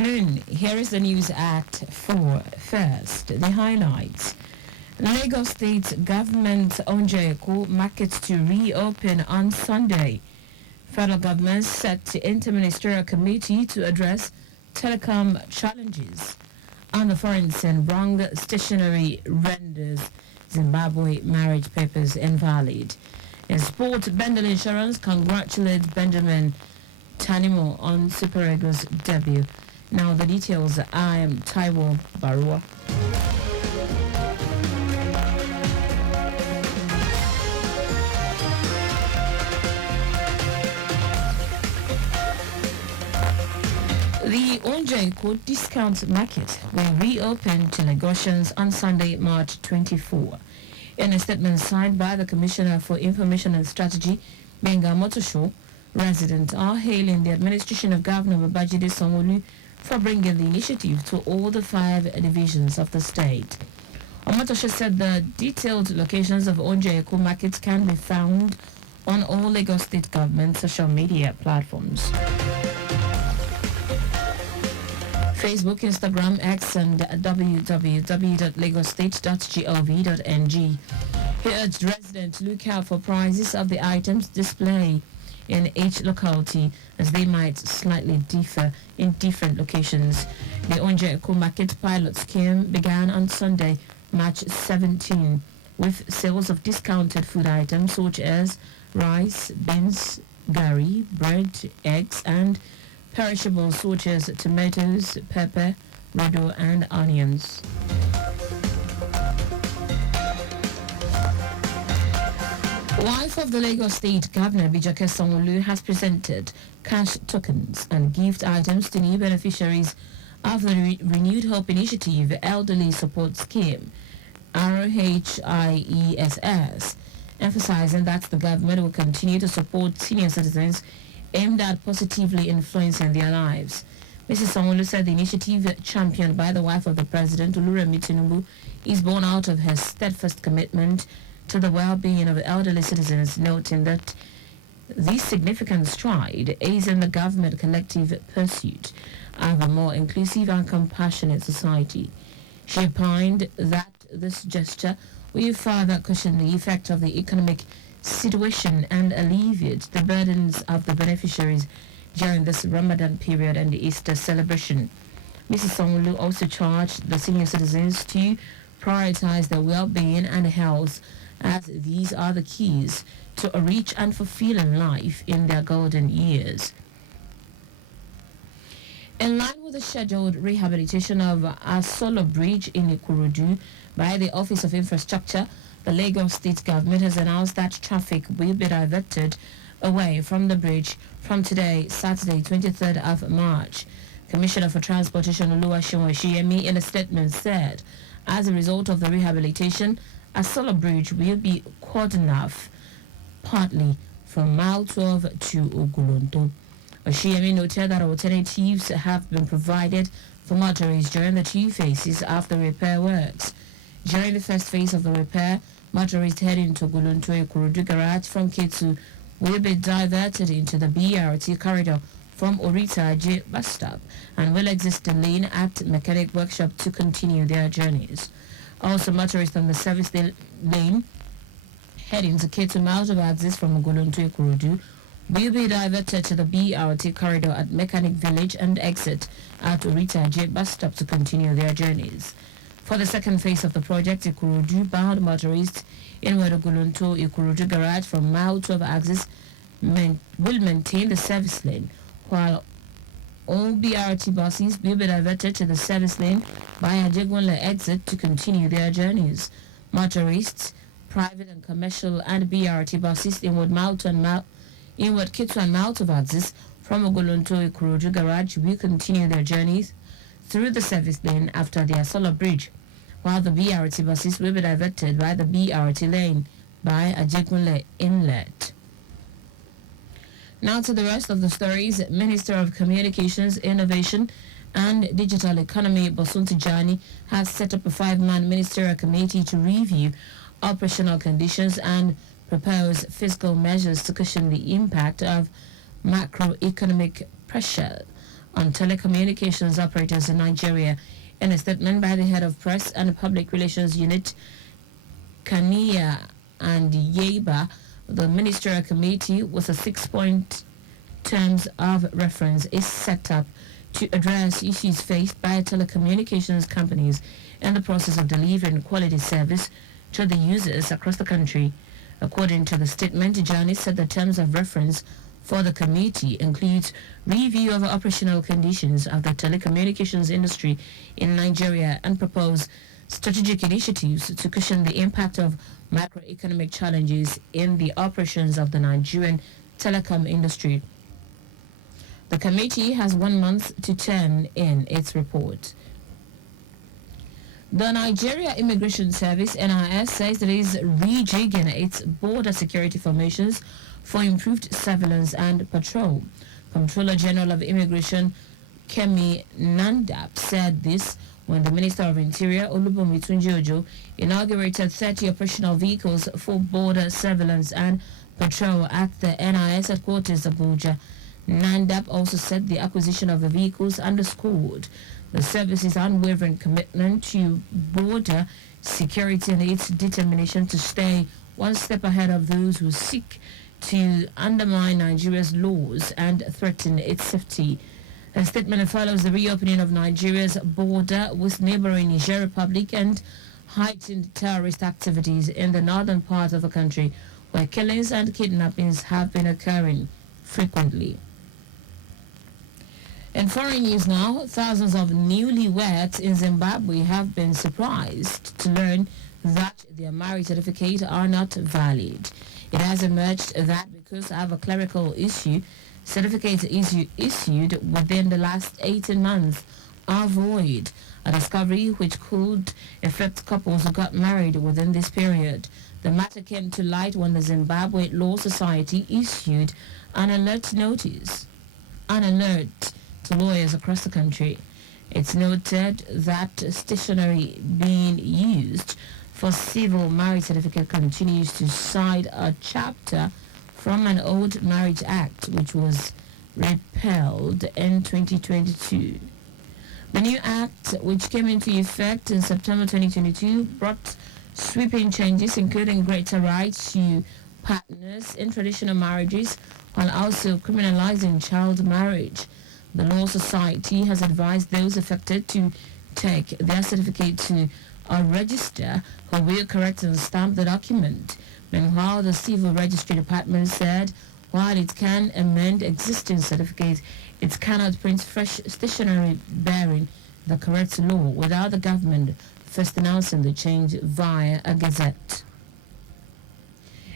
afternoon. Here is the news at 4. First, the highlights. Lagos State government Onjeko markets to reopen on Sunday. Federal government set to interministerial committee to address telecom challenges. And the foreigners and wrong stationery renders Zimbabwe marriage papers invalid. In sport, Bendel Insurance congratulates Benjamin Tanimo on Super Eagles debut. Now the details. I am Taiwo Baruwa. The Onjeko discount market will reopen to Lagosians on Sunday, March 24. In a statement signed by the Commissioner for Information and Strategy, Benga Motosho, residents are hailing the administration of Governor Babajide Sanwo-Olu for bringing the initiative to all the 5 divisions of the state. Omotosho said the detailed locations of Onjeko markets can be found on all Lagos State government social media platforms. Facebook, Instagram, X, and www.lagostate.gov.ng. He urged residents to look out for prices of the items displayed in each locality, as they might slightly differ in different locations. The Onjeko Market pilot scheme began on Sunday, March 17, with sales of discounted food items such as rice, beans, gari, bread, eggs, and perishables such as tomatoes, pepper, rodo, and onions. Wife of the Lagos State Governor Bijake Sanwo-Olu has presented cash tokens and gift items to new beneficiaries of the Renewed Hope Initiative Elderly Support Scheme, RHIESS, emphasizing that the government will continue to support senior citizens aimed at positively influencing their lives. Mrs. Sanwo-Olu said the initiative, championed by the wife of the president, Oluremi Tinubu, is born out of her steadfast commitment to the well-being of elderly citizens, noting that this significant stride is in the government collective pursuit of a more inclusive and compassionate society. She opined that this gesture will further cushion the effect of the economic situation and alleviate the burdens of the beneficiaries during this Ramadan period and the Easter celebration. Mrs. Sanwo-Olu also charged the senior citizens to prioritize their well-being and health, as these are the keys to a rich and fulfilling life in their golden years. In line with the scheduled rehabilitation of Asolo Bridge in Ikorodu by the Office of Infrastructure, the Lagos State government has announced that traffic will be diverted away from the bridge from today, Saturday, 23rd of March. Commissioner for Transportation Oluwaseun Oshiyemi in a statement said, as a result of the rehabilitation, Asolo Bridge will be cordoned off partly from mile 12 to Ogulonto. Oshiyemi noted that alternatives have been provided for motorists during the 2 phases of the repair works. During the first phase of the repair, motorists heading to Ogulonto Ikorodu Garage from Ketu will be diverted into the BRT corridor from Orita J bus stop and will exit the lane at Mechanic Workshop to continue their journeys. Also, motorists on the service lane heading to Ketu out of access from Ogulonto Ikorodu will be diverted to the BRT corridor at Mechanic Village and exit at Orita J bus stop to continue their journeys. For the second phase of the project, Ikorodu bound motorists in Ogulonto Ikorodu Garage from mile 12 axis will maintain the service lane, while all BRT buses will be diverted to the service lane by Ajegunle exit to continue their journeys. Motorists, private and commercial, and BRT buses inward Ketu and mile 12 axis from Ogulonto Ikorodu Garage will continue their journeys through the service lane after the Asolo Bridge, while the BRT buses will be diverted by the BRT lane by Ajegunle Inlet. Now to the rest of the stories. Minister of Communications, Innovation and Digital Economy, Bosun Tijani, has set up a 5-man ministerial committee to review operational conditions and propose fiscal measures to cushion the impact of macroeconomic pressure on telecommunications operators in Nigeria. In a statement by the head of press and public relations unit, Kania and Yeba, the ministerial committee with a 6-point terms of reference is set up to address issues faced by telecommunications companies in the process of delivering quality service to the users across the country. According to the statement, Johnny said the terms of reference for the committee includes review of operational conditions of the telecommunications industry in Nigeria and propose strategic initiatives to cushion the impact of macroeconomic challenges in the operations of the Nigerian telecom industry. The committee has 1 month to turn in its report. The Nigeria Immigration Service (NIS) says it is rejigging its border security formations for improved surveillance and patrol. Comptroller General of Immigration Kemi Nandap said this when the Minister of Interior Olubomi Tunji-Ojo inaugurated 30 operational vehicles for border surveillance and patrol at the NIS headquarters Abuja. Nandap also said the acquisition of the vehicles underscored the service's unwavering commitment to border security and its determination to stay one step ahead of those who seek to undermine Nigeria's laws and threaten its safety. A statement follows the reopening of Nigeria's border with neighboring Niger Republic and heightened terrorist activities in the northern part of the country, where killings and kidnappings have been occurring frequently. In foreign news now, thousands of newlyweds in Zimbabwe have been surprised to learn that their marriage certificates are not valid. It has emerged that because of a clerical issue, certificates issued within the last 18 months are void, a discovery which could affect couples who got married within this period. The matter came to light when the Zimbabwe Law Society issued an alert to lawyers across the country. It's noted that stationery being used for civil marriage certificate continues to cite a chapter from an old Marriage Act which was repealed in 2022. The new act, which came into effect in September 2022, brought sweeping changes including greater rights to partners in traditional marriages while also criminalizing child marriage. The Law Society has advised those affected to take their certificate to a register who will correct and stamp the document. Meanwhile, the Civil Registry Department said while it can amend existing certificates, it cannot print fresh stationery bearing the correct law without the government first announcing the change via a gazette.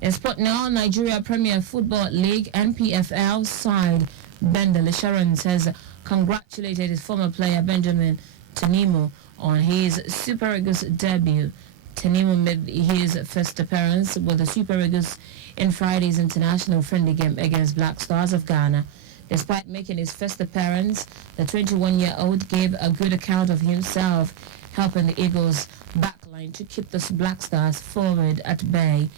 In sport now, Nigeria Premier Football League (NPFL) side Bendel Insurance has congratulated his former player Benjamin Tanimo on his Super Eagles debut. Tanimo made his first appearance with the Super Eagles in Friday's international friendly game against Black Stars of Ghana. Despite making his first appearance, the 21-year-old gave a good account of himself, helping the Eagles' backline to keep the Black Stars forward at bay.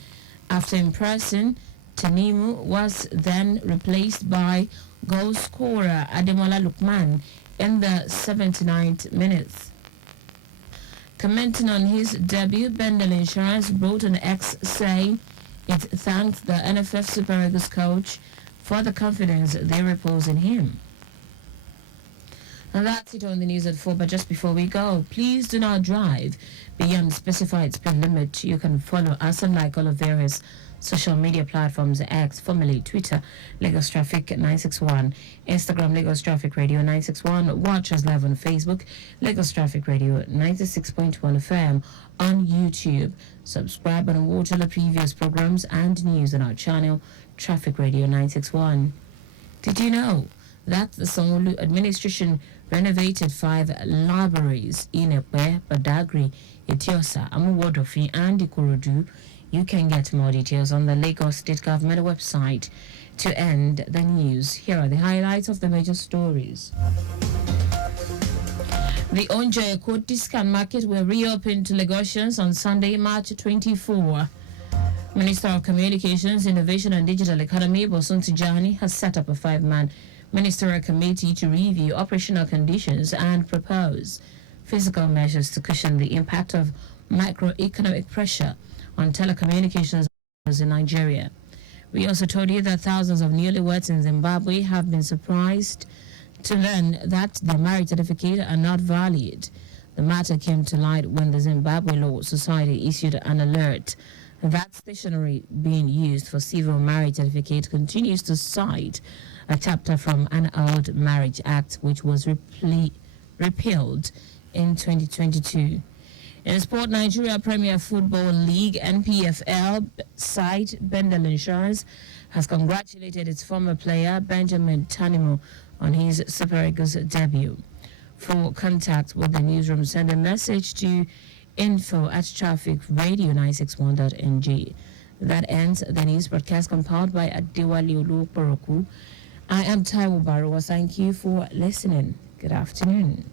After impressing, Tanimo was then replaced by goal scorer Ademola Lukman in the 79th minute. Commenting on his debut, Bendel Insurance wrote an X saying it thanked the NFF Super Eagles coach for the confidence they repose in him. And that's it on the news at 4, but just before we go, please do not drive beyond specified speed limit. You can follow us on like all of various social media platforms: X, formerly Twitter, Lagos Traffic 961, Instagram, Lagos Traffic Radio 961, watch us live on Facebook, Lagos Traffic Radio 96.1 FM, on YouTube. Subscribe and watch all the previous programs and news on our channel, Traffic Radio 961. Did you know that the Sanwo-Olu administration renovated 5 libraries in Epe, Badagry, Etiosa, Amuwodofi, and Ikorodu? You can get more details on the Lagos State Government website. To end the news, here are the highlights of the major stories. The Onjoye Court Discount Market will reopen to Lagosians on Sunday, March 24. Minister of Communications, Innovation and Digital Economy, Bosun Tijani, has set up a 5-man ministerial committee to review operational conditions and propose physical measures to cushion the impact of microeconomic pressure on telecommunications in Nigeria. We also told you that thousands of newlyweds in Zimbabwe have been surprised to learn that their marriage certificate are not valid. The matter came to light when the Zimbabwe Law Society issued an alert that stationery being used for civil marriage certificate continues to cite a chapter from an old Marriage Act which was repealed in 2022. In sport, Nigeria Premier Football League NPFL side Bendel Insurance has congratulated its former player Benjamin Tanimo on his Super Eagles debut. For contact with the newsroom, send a message to info@trafficradio961.ng. That ends the news broadcast compiled by Adewale Oluporoku. I am Taiwo Baruwa. Thank you for listening. Good afternoon.